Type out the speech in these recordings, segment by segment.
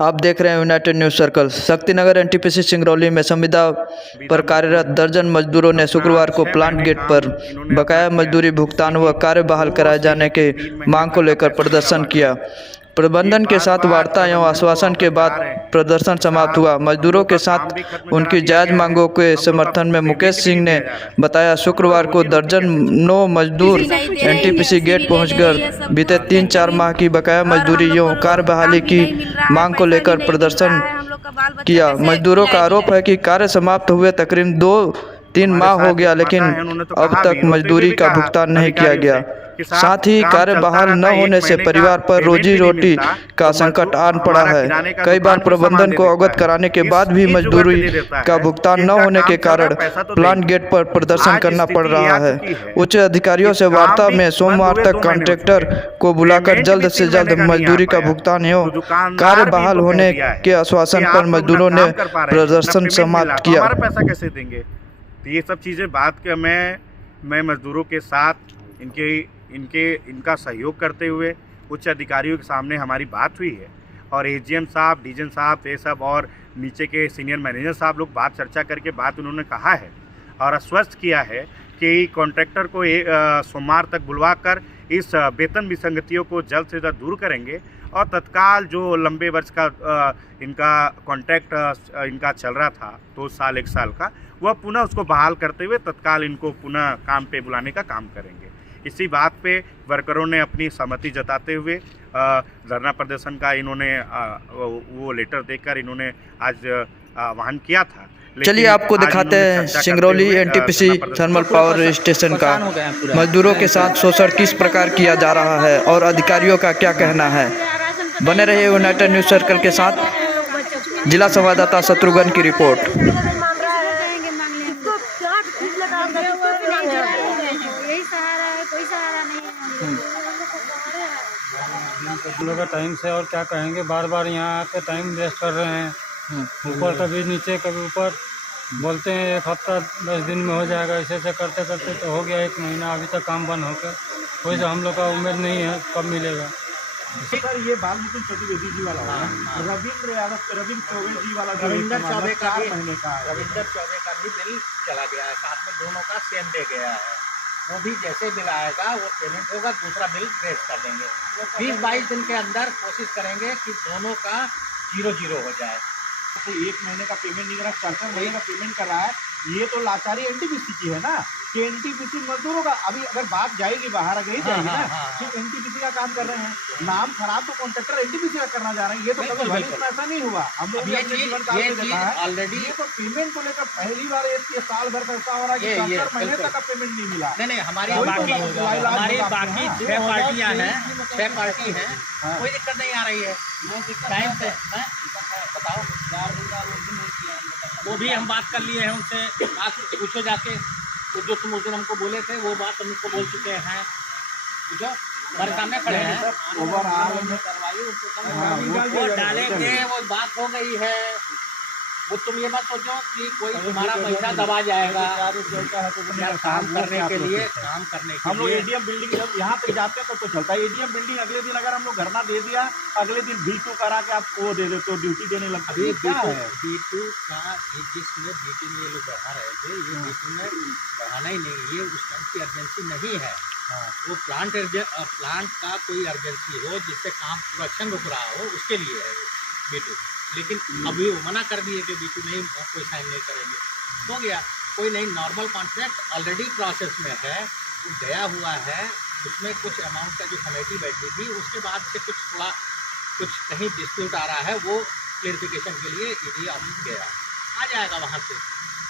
आप देख रहे हैं United news circle. Shaktinagar NTPC Singrauli में संविदा पर कार्यरत दर्जन मजदूरों ने शुक्रवार को प्लांट गेट पर बकाया मजदूरी भुगतान व कार्य बहाल कराए जाने के मांग को लेकर प्रदर्शन किया। प्रबंधन के साथ वार्ता एवं आश्वासन के बाद प्रदर्शन समाप्त हुआ। मजदूरों के साथ उनकी जायज मांगों के समर्थन में मुकेश सिंह ने बताया, शुक्रवार को दर्जनों मजदूर एनटीपीसी गेट पहुंचकर बीते 3-4 माह की बकाया मजदूरी एवं कार्य बहाली की मांग को लेकर प्रदर्शन किया। मजदूरों का आरोप है कि कार्य समाप्त हुए तकरीबन 2-3 माह हो गया, लेकिन अब तक मजदूरी का भुगतान नहीं किया गया। साथ ही कार्य बहाल न होने से परिवार पर रोजी रोटी का संकट आन पड़ा है। कई बार प्रबंधन को अवगत कराने के बाद भी मजदूरी का भुगतान न होने के कारण प्लांट गेट पर प्रदर्शन करना पड़ रहा है। उच्च अधिकारियों से वार्ता में सोमवार तक कॉन्ट्रैक्टर को बुलाकर जल्द से जल्द मजदूरी का भुगतान एवं कार्य बहाल होने के आश्वासन पर मजदूरों ने प्रदर्शन समाप्त किया। पैसा कैसे देंगे? तो ये सब चीज़ें बात के मैं मजदूरों के साथ इनका सहयोग करते हुए उच्च अधिकारियों के सामने हमारी बात हुई है और एजीएम साहब, डीजीएम साहब, ये सब और नीचे के सीनियर मैनेजर साहब लोग बात चर्चा करके बात उन्होंने कहा है और आश्वस्त किया है कि कॉन्ट्रैक्टर को सोमवार तक बुलवाकर इस वेतन विसंगतियों को जल्द से जल्द दूर करेंगे और तत्काल जो लंबे वर्ष का इनका कॉन्ट्रैक्ट इनका चल रहा था 2 साल 1 साल का, वह पुनः उसको बहाल करते हुए तत्काल इनको पुनः काम पे बुलाने का काम करेंगे। इसी बात पे वर्करों ने अपनी सहमति जताते हुए धरना प्रदर्शन का इन्होंने वो लेटर देकर इन्होंने आज आह्वान किया था। चलिए आपको दिखाते हैं Singrauli NTPC thermal power station का मजदूरों के साथ शोषण किस प्रकार किया जा रहा है और अधिकारियों का क्या कहना है। बने रहिए यूनाइटेड न्यूज सर्कल के साथ। जिला संवाददाता शत्रुघ्न की रिपोर्ट। हम लोग का टाइम से और क्या कहेंगे, बार बार यहाँ आके टाइम वेस्ट कर रहे हैं। ऊपर कभी नीचे कभी ऊपर बोलते हैं 1 हफ्ता 10 दिन में हो जाएगा, ऐसे करते करते तो हो गया 1 महीना, अभी तक काम बंद होकर कोई से हम लोग का उम्मीद नहीं है कब मिलेगा। सर ये बालमुकुंद चतुर्वेदी जी वाला रविंद्र चौबे जी वाला रविंद्र चौबे का भी महीने का रविंद्र चौबे का भी बिल चला गया है, साथ में दोनों का सेम डे गया है। वो भी जैसे बिल आएगा वो पेमेंट होगा, दूसरा बिल रेस कर देंगे। 20-22 दिन के अंदर कोशिश करेंगे कि दोनों का 0-0 हो जाए। तो 1 महीने का पेमेंट नहीं कर रहा, 4 महीने का पेमेंट कर रहा है। ये तो लाचारी एनटीपीसी की है ना कि एनटीपीसी मजदूरों का अभी अगर बात जाएगी बाहर गई जाएगी ना, सिर्फ एनटीपीसी का काम कर रहे हैं। नाम खराब तो कॉन्ट्रैक्टर एनटीपीसी का करना जा रहे हैं। ये तो कभी भविष्य में ऐसा नहीं हुआ। हम लोग अपने जीवन काल में देखा है ऑलरेडी। ये तो पेमेंट को लेकर पहली बार ये साल भर का ऐसा हो रहा है कि 4 महीने तक का पेमेंट नहीं मिला। नहीं, हमारी बाकी 6 पार्टियां हैं, 6 पार्टी हैं, कोई दिक्कत नहीं आ रही है टाइम पे। बताओ, वो भी हम बात कर लिए हैं उनसे, बात पूछो जाके, तो जो तुम उस दिन हमको बोले थे वो बात हम उनको बोल चुके हैं। पूछो, हमारे सामने खड़े हैं, ओवरऑल में वो डालेंगे, वो बात हो गई है। वो तुम ये मत सोचो कि कोई तुम्हारा पैसा दबा जाएगा काम करने के लिए। हम लोग एडीएम बिल्डिंग जब यहाँ पे जाते हैं तो चलता है। एडीएम बिल्डिंग अगले दिन अगर हम लोग धरना दे दिया, अगले दिन B2 करा के आप वो दे देते तो ड्यूटी देने लगता है। B2 का जिसमें B2 में ये लोग बढ़ा रहे थे, ये B2 में बढ़ाना ही नहीं, ये उस टाइम की अर्जेंसी नहीं है। वो प्लांट का कोई अर्जेंसी हो जिससे काम प्रोडक्शन रुक रहा हो, उसके लिए है B2। लेकिन अभी वो मना कर दिए कि B2 नहीं, कोई साइन नहीं करेंगे, हो गया। कोई नहीं, नॉर्मल कॉन्ट्रैक्ट ऑलरेडी प्रोसेस में है, वो गया हुआ है। उसमें कुछ अमाउंट का जो कमेटी बैठी थी उसके बाद से कुछ कहीं डिस्प्यूट आ रहा है, वो क्लियरिफिकेशन के लिए ईडी ऑफिस गया, आ जाएगा वहाँ से,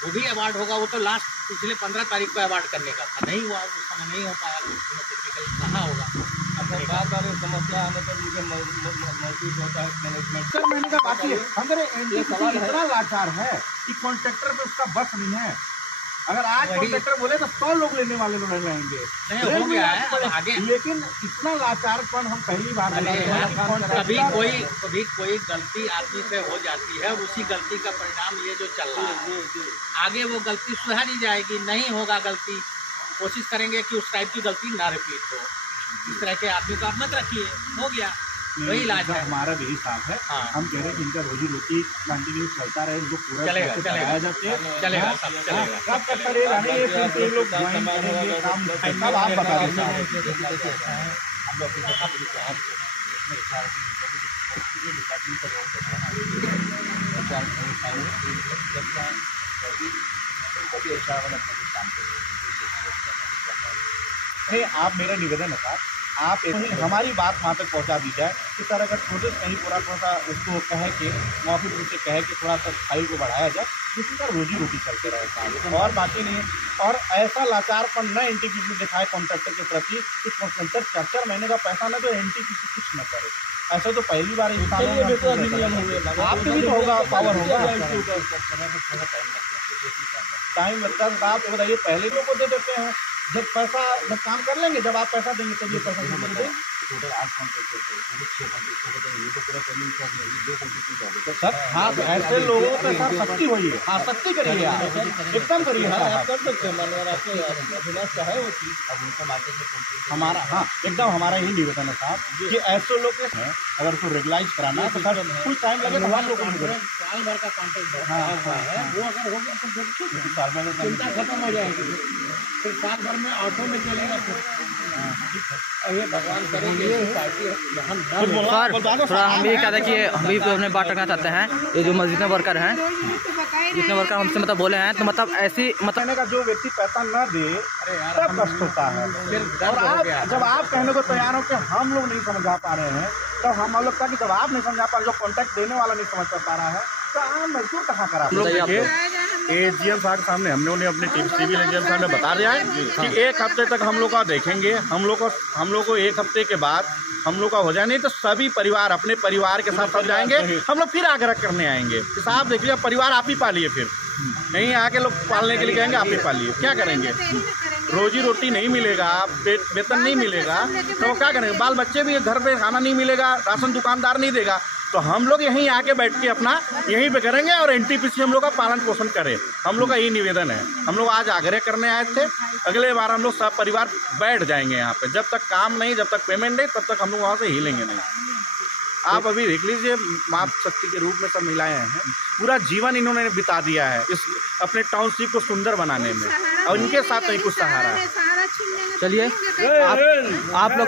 वो भी अवार्ड होगा। वो तो लास्ट पिछले 15 तारीख को अवार्ड करने का था, नहीं हुआ, उस समय नहीं हो पाया, टेक्निकल कहाँ होगा। बार बार समस्या आने पर मुझे महसूस होता है मैनेजमेंट। 4 महीने का बाकी है। हमारे एनटीपीसी इतना लाचार है कि कॉन्ट्रैक्टर पे उसका बस नहीं है। अगर आज कॉन्ट्रैक्टर बोले तो 100 लोग लेने वाले लोग रहेंगे, नहीं हो गया है अब आगे। लेकिन इतना लाचारपन हम पहली बार कभी कोई गलती आदमी से हो जाती है और उसी गलती का परिणाम ये जो चल रहा है, आगे वो गलती सुधारी जाएगी, नहीं होगा गलती। कोशिश करेंगे कि उस टाइप की गलती ना रिपीट हो। इस तरह के आदमी को आप मत रखिए, हो गया। वही इलाज है। हमारा भी साफ है। हाँ। हम कह रहे हैं कि इनका रोजी रोटी कंटिन्यू चलता रहे, इनको पूरा चलेगा, पैसे चलेगा। लगाया जाते चलेगा, सब चलेगा। कब तक करेगा नहीं, ये फिर से ये लोग ज्वाइन करेंगे काम, तब आप बता दीजिए। हम लोग नहीं, आप मेरा निवेदन है साहब, आप हमारी बात वहाँ तक पहुँचा दी जाए कि सर अगर प्रोसेस कहीं पूरा थोड़ा सा उसको कहे कि मौखिक रूप से कहे कि थोड़ा सा फाइल को बढ़ाया जाए, जिससे सर रोजी रोटी चलते रहे साहब, और बाकी नहीं। और ऐसा लाचारपन न एनटीपीसी दिखाए कॉन्ट्रैक्टर के प्रति कि कॉन्ट्रैक्टर 4-4 महीने का पैसा न तो एनटीपीसी कुछ न करे। ऐसा तो पहली बार इस साल आपके भी तो होगा, पावर होगा, टाइम लगता है साहब। तो बताइए, पहले लोग को दे देते हैं, जब काम कर लेंगे, जब आप पैसा देंगे तब ये पैसा देंगे। तो सर हाँ, तो ऐसे लोगों पे सर सख्ती हुई है। हाँ, सख्ती करिए आप, एकदम करिए हमारा। हाँ, एकदम हमारा यही निवेदन है साहब कि ऐसे लोग हैं, अगर उसको रेगुलाइज कराना है तो सर कुछ टाइम लगे तो हम लोग साल भर का कॉन्ट्रैक्ट हाँ है, वो अगर हो गया तो फिर ठीक है, साल में चिंता खत्म हो जाएगी। फिर साल भर में ऑटो में चलेगा फिर। और ये भगवान करेंगे पार्टी यहाँ सर थोड़ा हम भी क्या था कि हम भी अपने बात रखना चाहते हैं। ये जो मस्जिद में वर्कर हैं, जितने वर्कर हमसे मतलब बोले हैं, तो मतलब ऐसी मतलब कहने का जो व्यक्ति पैसा न दे तब कष्ट होता है। और आप जब आप कहने को तैयार हो कि हम लोग नहीं समझा पा रहे हैं, तब हम लोग का कि जब आप नहीं समझा पा रहे, जो कॉन्ट्रैक्ट देने वाला नहीं समझ पा रहा है, तो आम मजदूर कहाँ करा। एजीएम साहब के सामने हम लोगों ने अपनी टीम सिविल एजीएम साहब ने बता दिया है कि 1 हफ्ते तक हम लोग का देखेंगे। हम लोग को 1 हफ्ते के बाद हम लोग का हो जाए, नहीं तो सभी परिवार अपने परिवार के साथ सब जाएंगे। हम लोग फिर आग्रह करने आएंगे कि साहब देखिए, परिवार आप ही पालिए, फिर नहीं आके लोग पालने के लिए कहेंगे आप ही पालिए। क्या करेंगे, रोजी रोटी नहीं मिलेगा, वेतन नहीं मिलेगा, तो क्या करेंगे। बाल बच्चे भी घर पे खाना नहीं मिलेगा, राशन दुकानदार नहीं देगा, तो हम लोग यहीं आके बैठ के अपना यहीं पे करेंगे और एनटीपीसी हम लोग का पालन पोषण करें। हम लोग का यही निवेदन है। हम लोग आज आग्रह करने आए थे, अगले बार हम लोग सब परिवार बैठ जाएंगे यहाँ पे। जब तक काम नहीं, जब तक पेमेंट नहीं, तब तक हम लोग वहाँ से हिलेंगे नहीं। आप अभी देख लीजिए, माँ शक्ति के रूप में सब महिलाएं हैं, पूरा जीवन इन्होंने बिता दिया है इस अपने टाउनशिप को सुंदर बनाने में, और इनके साथ नहीं कुछ सहारा है। चलिए आप लोग से